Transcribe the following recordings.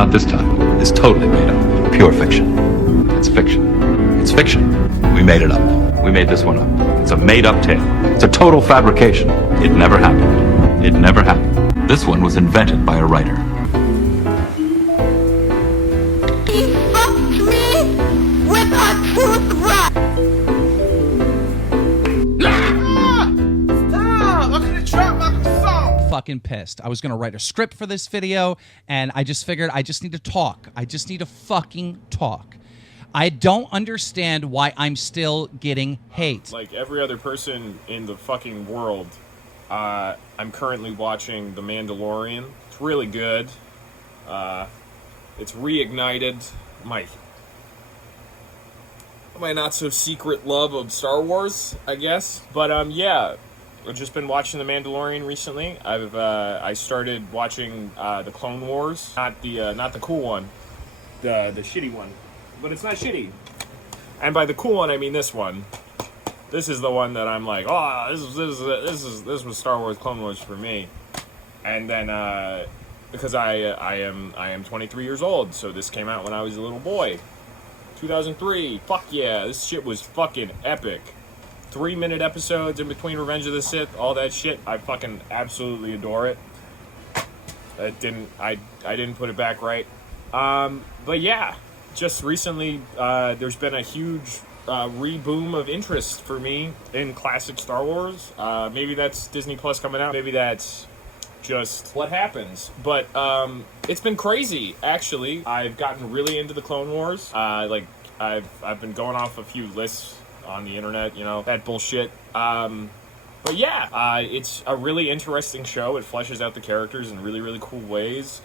Not this time. It's totally made up. Pure fiction. It's fiction. It's fiction. We made it up. We made this one up. It's a made-up tale. It's a total fabrication. It never happened. It never happened. This one was invented by a writer. He fucked me with a toothbrush. Stop! I'm gonna drop my song. Fucking pissed. I was gonna write a script for this video, and I just figured I just need to talk. I just need to fucking talk. I don't understand why I'm still getting hate. Like every other person in the fucking world, I'm currently watching The Mandalorian. It's really good. It's reignited my not so secret love of Star Wars, I guess. But yeah, I've just been watching The Mandalorian recently. I started watching the Clone Wars, not the cool one, the shitty one. But it's not shitty. And by the cool one, I mean this one. This is the one that I'm like, oh, this was Star Wars Clone Wars for me. And then because I am 23 years old, so this came out when I was a little boy. 2003. Fuck yeah, this shit was fucking epic. 3-minute episodes in between Revenge of the Sith, all that shit. I fucking absolutely adore it. I didn't put it back right. But yeah. Just recently, there's been a huge reboom of interest for me in classic Star Wars. Maybe that's Disney Plus coming out. Maybe that's just what happens. But it's been crazy, actually. I've gotten really into the Clone Wars. I've been going off a few lists on the internet, you know, that bullshit. But yeah, it's a really interesting show. It fleshes out the characters in really, really cool ways.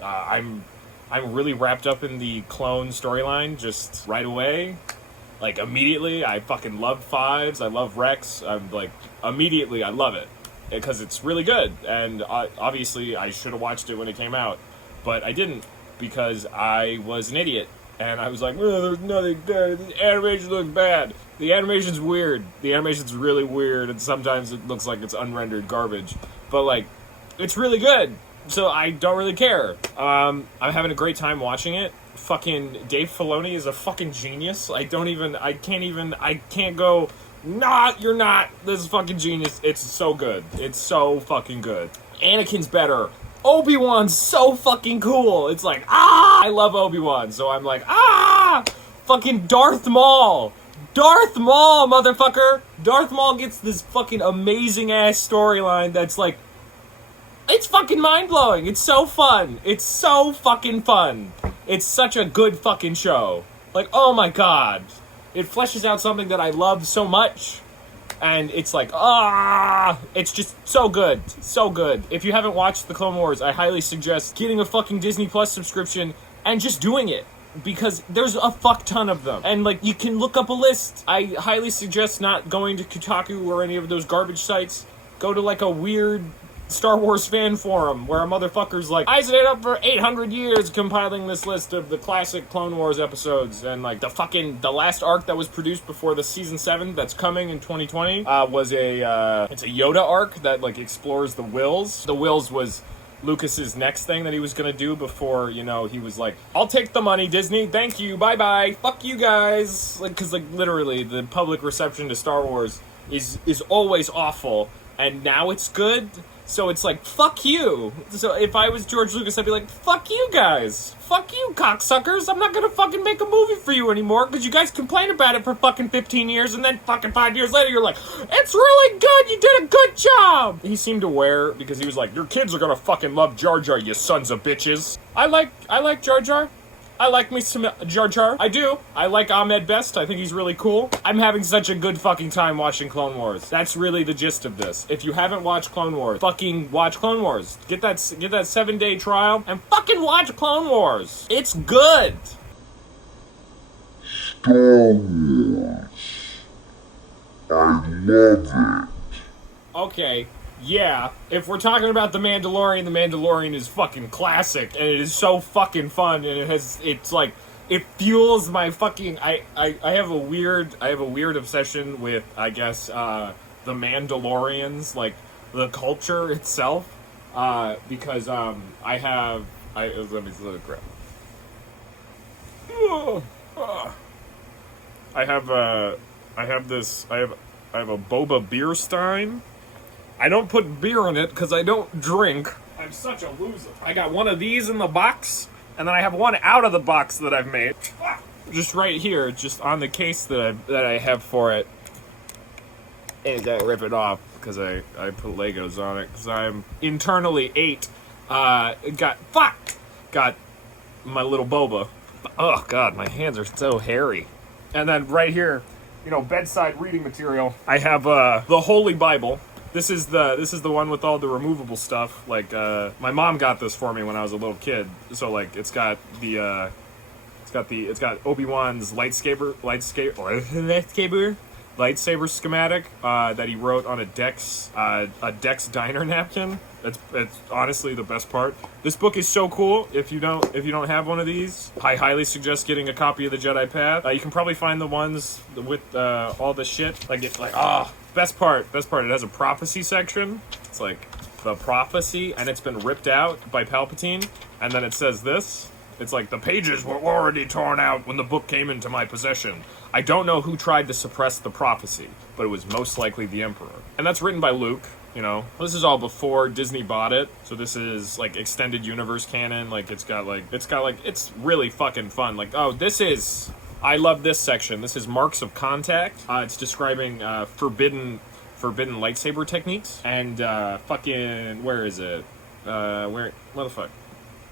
I'm really wrapped up in the clone storyline just right away. Like, immediately. I fucking love Fives. I love Rex. I'm like, immediately, I love it. Because it's really good. And obviously, I should have watched it when it came out. But I didn't, because I was an idiot. And I was like, oh, there's nothing there. The animation looks bad. The animation's weird. The animation's really weird. And sometimes it looks like it's unrendered garbage. But, like, it's really good. So I don't really care. I'm having a great time watching it. Fucking Dave Filoni is a fucking genius. I can't go, nah, you're not. This is fucking genius. It's so good. It's so fucking good. Anakin's better. Obi-Wan's so fucking cool. It's like, I love Obi-Wan. So I'm like, fucking Darth Maul. Darth Maul, motherfucker. Darth Maul gets this fucking amazing ass storyline that's like, it's fucking mind-blowing. It's so fun. It's so fucking fun. It's such a good fucking show. Like, oh my god. It fleshes out something that I love so much. And it's like, it's just so good. So good. If you haven't watched The Clone Wars, I highly suggest getting a fucking Disney Plus subscription and just doing it. Because there's a fuck ton of them. And, like, you can look up a list. I highly suggest not going to Kotaku or any of those garbage sites. Go to, like, a weird Star Wars fan forum where a motherfucker's like, I stayed up for 800 years compiling this list of the classic Clone Wars episodes, and like the last arc that was produced before the season 7 that's coming in 2020 was it's a Yoda arc that like explores the Wills. The Wills was Lucas's next thing that he was gonna do before, you know, he was like, I'll take the money, Disney, thank you, bye bye, fuck you guys. Like, cause like literally the public reception to Star Wars is always awful, and now it's good. So it's like, fuck you. So if I was George Lucas, I'd be like, fuck you guys. Fuck you, cocksuckers. I'm not gonna fucking make a movie for you anymore, because you guys complain about it for fucking 15 years, and then fucking 5 years later, you're like, it's really good, you did a good job. He seemed aware, because he was like, your kids are gonna fucking love Jar Jar, you sons of bitches. I like Jar Jar. I like me some Jar Jar. I do. I like Ahmed Best. I think he's really cool. I'm having such a good fucking time watching Clone Wars. That's really the gist of this. If you haven't watched Clone Wars, fucking watch Clone Wars. Get that 7-day trial and fucking watch Clone Wars. It's good. Star Wars. I love it. Okay. Yeah, if we're talking about The Mandalorian is fucking classic, and it is so fucking fun, and it fuels my fucking, I have a weird obsession with, I guess, the Mandalorians, like, the culture itself, because, let me grab. I have a boba beer stein. I don't put beer in it because I don't drink. I'm such a loser. I got one of these in the box, and then I have one out of the box that I've made. Just right here, just on the case that I have for it. And I gotta rip it off because I put Legos on it because I'm internally 8. Got my little boba. Oh god, my hands are so hairy. And then right here, bedside reading material. I have the Holy Bible. This is the one with all the removable stuff. Like my mom got this for me when I was a little kid. So like it's got Obi-Wan's lightsaber schematic that he wrote on a Dex diner napkin. It's honestly the best part. This book is so cool. If you don't have one of these, I highly suggest getting a copy of the Jedi Path. You can probably find the ones with all the shit. Best part. It has a prophecy section. It's like the prophecy, and it's been ripped out by Palpatine, and then it says this. It's like, the pages were already torn out when the book came into my possession. I don't know who tried to suppress the prophecy, but it was most likely the Emperor. And that's written by Luke, This is all before Disney bought it, so this is, like, extended universe canon. Like, it's really fucking fun. Like, I love this section. This is Marks of Contact. It's describing forbidden lightsaber techniques. And where is it? Motherfucker.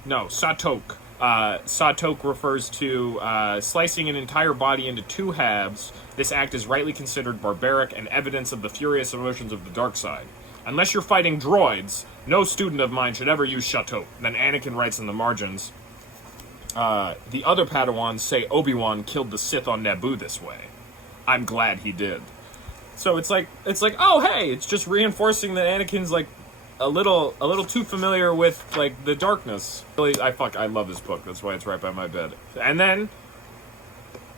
No, Satok. Satok refers to slicing an entire body into 2 halves. This act is rightly considered barbaric and evidence of the furious emotions of the dark side. Unless you're fighting droids, no student of mine should ever use Satok. Then Anakin writes in the margins, the other Padawans say Obi-Wan killed the Sith on Naboo this way. I'm glad he did. So it's like, oh hey, it's just reinforcing that Anakin's like a little too familiar with like the darkness. Really, I love this book. That's why it's right by my bed. And then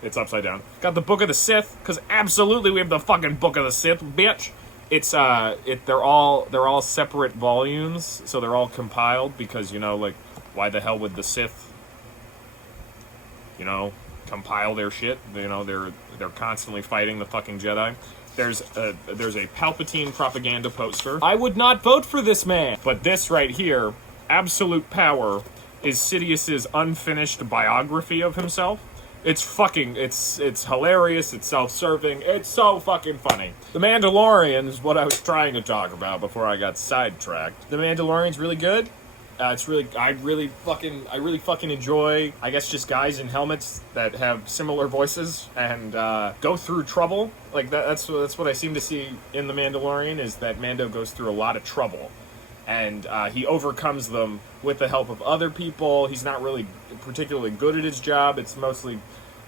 it's upside down. Got the Book of the Sith, because absolutely we have the fucking Book of the Sith, bitch. It's they're all separate volumes, so they're all compiled because why the hell would the Sith compile their shit? They're constantly fighting the fucking Jedi. There's a Palpatine propaganda poster. I would not vote for this man. But this right here, Absolute Power, is Sidious's unfinished biography of himself. It's hilarious, it's self-serving, it's so fucking funny. The Mandalorian is what I was trying to talk about before I got sidetracked. The Mandalorian's really good. I really fucking enjoy, I guess, just guys in helmets that have similar voices and go through trouble. Like that's what I seem to see in The Mandalorian, is that Mando goes through a lot of trouble. And he overcomes them with the help of other people. He's not really particularly good at his job. It's mostly,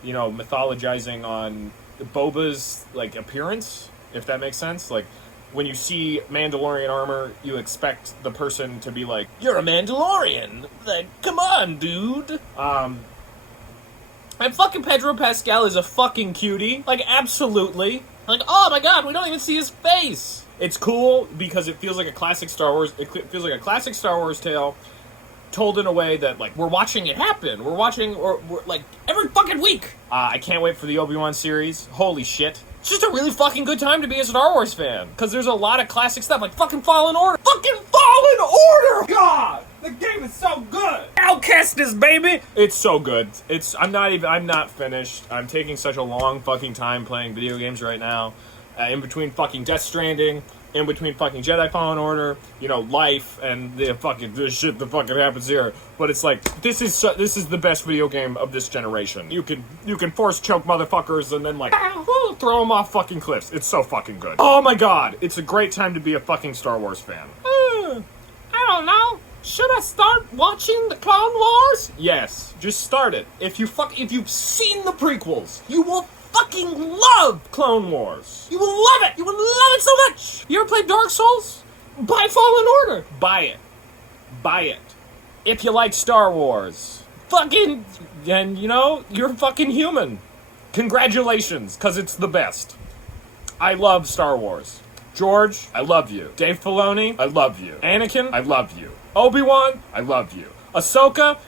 mythologizing on Boba's, like, appearance, if that makes sense. Like, when you see Mandalorian armor, you expect the person to be like, you're a Mandalorian! Like, come on, dude! And fucking Pedro Pascal is a fucking cutie. Like, absolutely. Like, oh my god, we don't even see his face! It's cool because it feels like a classic Star Wars. It feels like a classic Star Wars tale, told in a way that, like, we're watching it happen. We're like every fucking week. I can't wait for the Obi-Wan series. Holy shit! It's just a really fucking good time to be a Star Wars fan, because there's a lot of classic stuff like fucking Fallen Order. Fucking Fallen Order! God, the game is so good. Outcasters, baby. It's so good. I'm not finished. I'm taking such a long fucking time playing video games right now. In between fucking Death Stranding, in between fucking Jedi Fallen Order, life, and the shit that fucking happens here. But it's like, this is the best video game of this generation. You can force choke motherfuckers and then, like, throw them off fucking cliffs. It's so fucking good. Oh my god, it's a great time to be a fucking Star Wars fan. I don't know. Should I start watching the Clone Wars? Yes, just start it. If you've seen the prequels, you will fucking love Clone Wars. You will love it. You will love it so much. You ever played Dark Souls? Buy Fallen Order. Buy it. Buy it. If you like Star Wars. Fucking, and you're fucking human. Congratulations, because it's the best. I love Star Wars. George, I love you. Dave Filoni, I love you. Anakin, I love you. Obi-Wan, I love you. Ahsoka,